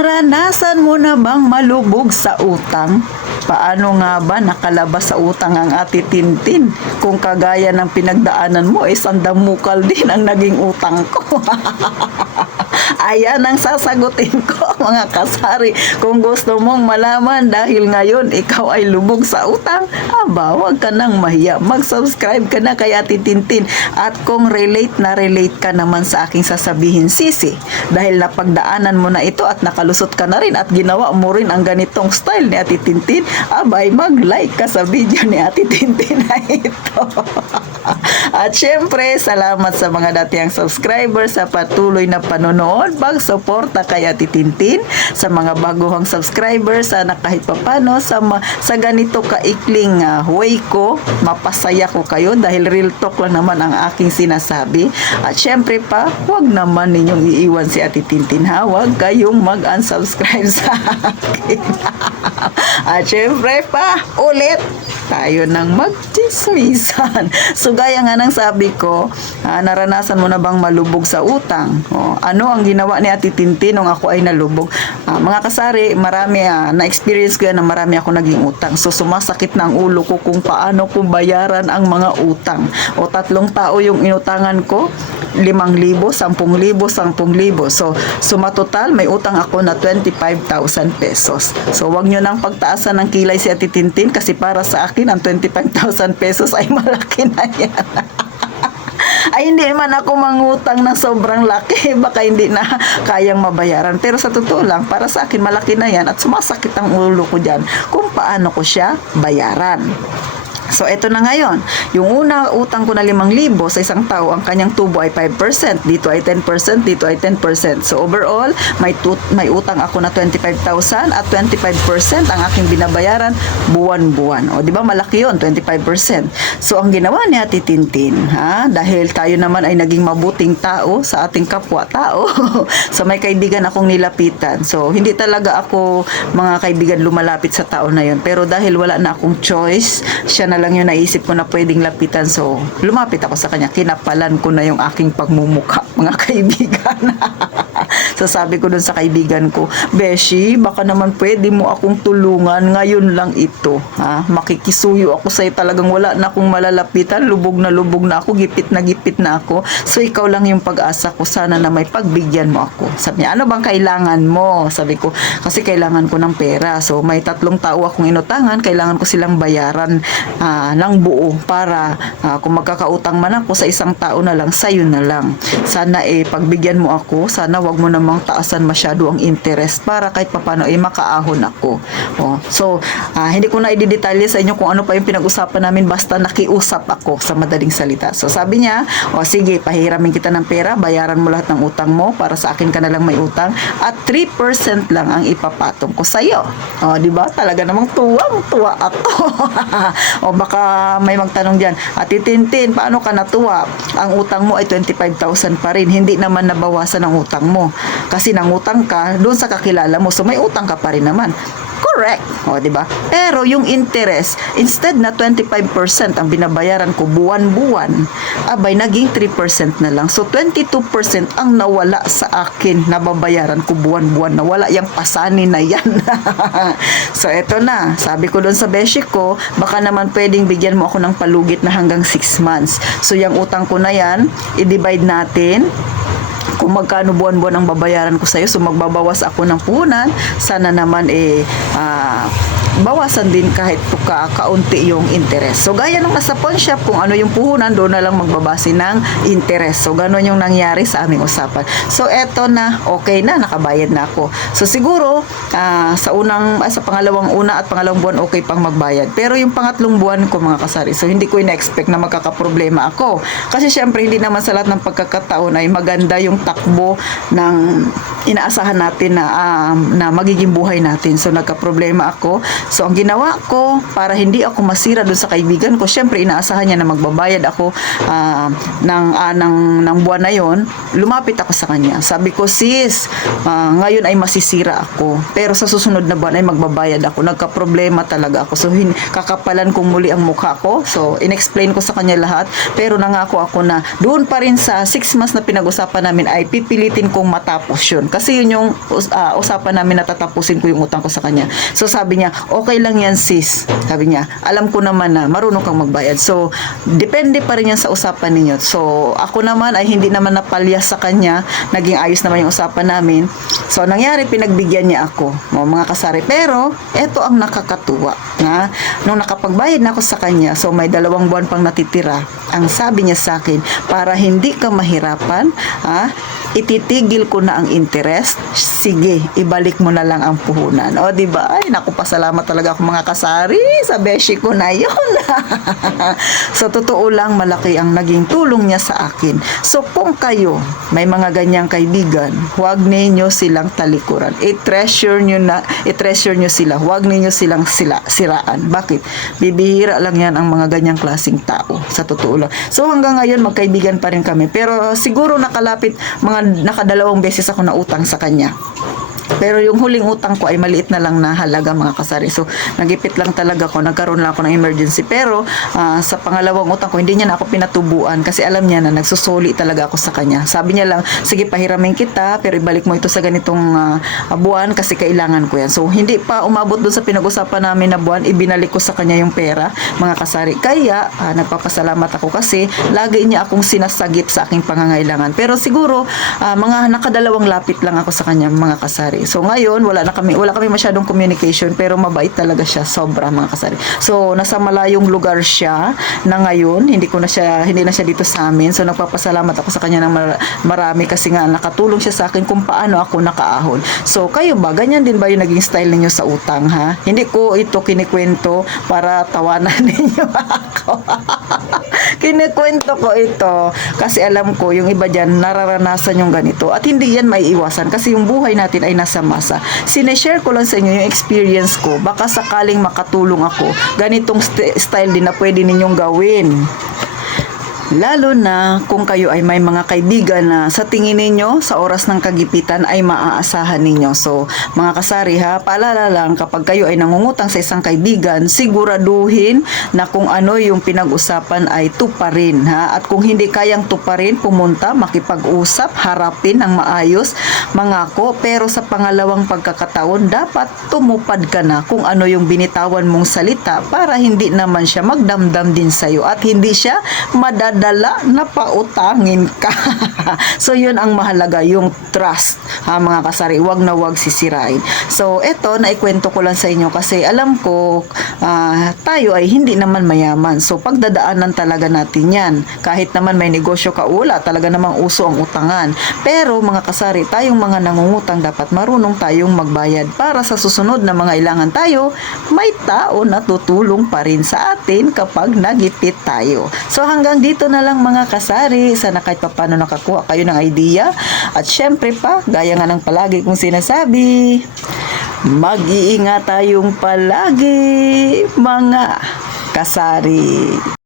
Naranasan mo na bang malubog sa utang? Paano nga ba nakalabas sa utang ang Ate Tintin? Kung kagaya ng pinagdaanan mo, sandamukal din ang naging utang ko. Ayan ang sasagutin ko, mga kasari. Kung gusto mong malaman dahil ngayon ikaw ay lubog sa utang, aba, huwag ka nang mahiya. Mag-subscribe ka na kay Ate Tintin. At kung relate na relate ka naman sa aking sasabihin, sisi, dahil napagdaanan mo na ito at nakalusot ka na rin at ginawa mo rin ang ganitong style ni Ate Tintin, abay, mag-like ka sa video ni Ate Tintin na ito. At syempre, salamat sa mga dating subscribers sa patuloy na panonood, pag-suporta kay Ate Tintin. Sa mga baguhang subscribers, sana kahit papano sa ganito kaikling way ko, mapasaya ko kayo dahil real talk lang naman ang aking sinasabi. At syempre pa, huwag naman ninyong iiwan si Ate Tintin, ha? Huwag kayong mag-unsubscribe sa akin. At syempre pa, ulit, tayo nang magchismisan. So gaya nga ng sabi ko, naranasan mo na bang malubog sa utang? Ano ang ginawa ni Ate Tintin nung ako ay nalubog? Mga kasari, marami na-experience ko yan na marami ako naging utang. So sumasakit na ang ulo ko kung paano ko bayaran ang mga utang. O 3 tao yung inutangan ko, 5,000, 10,000, 10,000. So sumatotal, may utang ako na 25,000 pesos. So wag nyo nang pagtaasan ng kilay si Ate Tintin kasi para sa akin, ang 25,000 pesos ay malaki na yan. Ay hindi man ako mangutang na sobrang laki, baka hindi na kayang mabayaran. Pero sa totoo lang, para sa akin malaki na yan at sumasakit ang ulo ko dyan kung paano ko siya bayaran. So, eto na ngayon. Yung una, utang ko na 5,000 sa isang tao, ang kanyang tubo ay 5%. Dito ay 10%, dito ay 10%. So, overall, may utang ako na 25,000 at 25% ang aking binabayaran buwan-buwan. O, di ba malaki yun, 25%. So, ang ginawa ni Ate Tintin, dahil tayo naman ay naging mabuting tao sa ating kapwa-tao, so may kaibigan akong nilapitan. So, hindi talaga ako, mga kaibigan, lumalapit sa tao na yun. Pero dahil wala na akong choice, siya na lang yung naisip ko na pwedeng lapitan. So, lumapit ako sa kanya. Kinapalan ko na yung aking pagmumukha, mga kaibigan. So, sabi ko dun sa kaibigan ko, Beshi, baka naman pwede mo akong tulungan. Ngayon lang ito. Makikisuyo ako sa'yo. Talagang wala na akong malalapitan. Lubog na ako. Gipit na ako. So, ikaw lang yung pag-asa ko. Sana na may pagbigyan mo ako. Sabi niya, ano bang kailangan mo? Sabi ko, kasi kailangan ko ng pera. So, may 3 tao akong inutangan. Kailangan ko silang bayaran ng buo para kung magkakautang man ako sa isang tao na lang, sa'yo na lang. Sana pagbigyan mo ako, sana wag mo namang taasan masyado ang interest para kahit papano makaahon ako. So, hindi ko na i-detalye sa inyo kung ano pa yung pinag-usapan namin, basta nakiusap ako sa madaling salita. So, sabi niya, sige, pahiramin kita ng pera, bayaran mo lahat ng utang mo, para sa akin ka na lang may utang, at 3% lang ang ipapatong ko sa'yo. Di ba? Talaga namang tuwang-tuwa ako. Baka may magtanong dyan, Ate Tintin, paano ka natuwa? Ang utang mo ay 25,000 pa rin, hindi naman nabawasan ang utang mo. Kasi nangutang ka doon sa kakilala mo, so may utang ka pa rin naman. Correct. Di ba? Pero yung interest, instead na 25% ang binabayaran ko buwan-buwan, abay naging 3% na lang. So 22% ang nawala sa akin, nababayaran ko buwan-buwan. Nawala yung pasanin na yan. So eto na, sabi ko doon sa beshi ko, baka naman pwedeng bigyan mo ako ng palugit na hanggang 6 months. So yung utang ko na yan, i-divide natin kung magkano buwan-buwan ang babayaran ko sa'yo. So, magbabawas ako ng puhunan. Sana naman, bawasan din kahit kaunti yung interest. So, gaya nung nasa pawn shop, kung ano yung puhunan, doon na lang magbabase ng interest. So, ganun yung nangyari sa aming usapan. So, eto na, okay na, nakabayad na ako. So, siguro, sa pangalawang una at pangalawang buwan, okay pang magbayad. Pero yung pangatlong buwan ko, mga kasari, so, hindi ko ina-expect na magkakaproblema ako. Kasi, syempre, hindi naman sa lahat ng pagkakataon ay maganda yung takbo ng inaasahan natin na magiging buhay natin. So, nagka-problema ako. So, ang ginawa ko, para hindi ako masira doon sa kaibigan ko, syempre, inaasahan niya na magbabayad ako ng buwan na yon. Lumapit ako sa kanya. Sabi ko, sis, ngayon ay masisira ako. Pero sa susunod na buwan ay magbabayad ako. Nagka-problema talaga ako. So, kakapalan kong muli ang mukha ko. So, in-explain ko sa kanya lahat. Pero nangako ako na doon pa rin sa 6 months na pinag-usapan namin ay pipilitin kong matapos yun. Kasi Kasi yun yung usapan namin na tatapusin ko yung utang ko sa kanya. So sabi niya, okay lang yan sis. Sabi niya, alam ko naman na marunong kang magbayad. So depende pa rin yan sa usapan ninyo. So ako naman ay hindi naman napalyas sa kanya. Naging ayos naman yung usapan namin. So nangyari, pinagbigyan niya ako, mga kasari. Pero eto ang nakakatuwa, na nung nakapagbayad na ako sa kanya, so may 2 buwan pang natitira. Ang sabi niya sa akin, para hindi ka mahirapan, ititigil ko na ang interest. Sige, ibalik mo na lang ang puhunan. O, di ba? Ay, naku, pasalamat talaga ako mga kasari sa beshi ko na yun. So, totoo lang, malaki ang naging tulong niya sa akin. So, kung kayo may mga ganyang kaibigan, huwag ninyo silang talikuran. I-treasure nyo sila. Huwag ninyo silang siraan. Bakit? Bibihira lang yan ang mga ganyang klaseng tao. Sa totoo lang. So, hanggang ngayon, magkaibigan pa rin kami. Pero, siguro nakalapit nakadalawang beses ako na utang sa kanya. Pero yung huling utang ko ay maliit na lang na halaga mga kasari. So, nagipit lang talaga ako. Nagkaroon lang ako ng emergency. Pero, sa pangalawang utang ko, hindi niya na ako pinatubuan kasi alam niya na nagsusuli talaga ako sa kanya. Sabi niya lang, sige, pahiramin kita, pero ibalik mo ito sa ganitong buwan kasi kailangan ko yan. So, hindi pa umabot doon sa pinag-usapan namin na buwan, ibinalik ko sa kanya yung pera, mga kasari. Kaya, nagpapasalamat ako kasi lagi niya akong sinasagip sa aking pangangailangan. Pero siguro, mga nakadalawang lapit lang ako sa kanya, mga kasari. So ngayon wala kami masyadong communication, pero mabait talaga siya, sobra mga kasari. So nasa malayong lugar siya na ngayon, hindi na siya dito sa amin. So nagpapasalamat ako sa kanya ng marami kasi nga nakatulong siya sa akin kung paano ako nakaahon. So kayo ba, ganyan din ba yung naging style ninyo sa utang, ha? Hindi ko ito kinikwento para tawanan ninyo ako. Kinikwento ko ito kasi alam ko yung iba dyan nararanasan yung ganito at hindi yan maiiwasan kasi yung buhay natin ay nasa masa. Sineshare ko lang sa inyo yung experience ko, baka sakaling makatulong ako, ganitong style din na pwede ninyong gawin. Lalo na kung kayo ay may mga kaibigan na sa tingin ninyo sa oras ng kagipitan ay maaasahan ninyo. So, mga kasari ha, paalala lang, kapag kayo ay nangungutang sa isang kaibigan, siguraduhin na kung ano yung pinag-usapan ay tuparin, ha. At kung hindi kayang tuparin, pumunta, makipag-usap, harapin ng maayos, mangako. Pero sa pangalawang pagkakataon, dapat tumupad ka na kung ano yung binitawan mong salita para hindi naman siya magdamdam din sa'yo at hindi siya madadala na pautangin ka. So, yun ang mahalaga, yung trust, ha, mga kasari. Huwag na huwag sisirain. So, eto, naikwento ko lang sa inyo kasi alam ko, tayo ay hindi naman mayaman. So, pagdadaanan talaga natin yan. Kahit naman may negosyo ka, wala, talaga namang uso ang utangan. Pero, mga kasari, tayong mga nangungutang, dapat marunong tayong magbayad para sa susunod na mga ilangan tayo, may tao na tutulong pa rin sa atin kapag nagipit tayo. So, hanggang dito na lang mga kasari. Sana kahit papano nakakuha kayo ng idea. At syempre pa, gaya nga ng palagi kong sinasabi, mag-iingat tayong palagi mga kasari.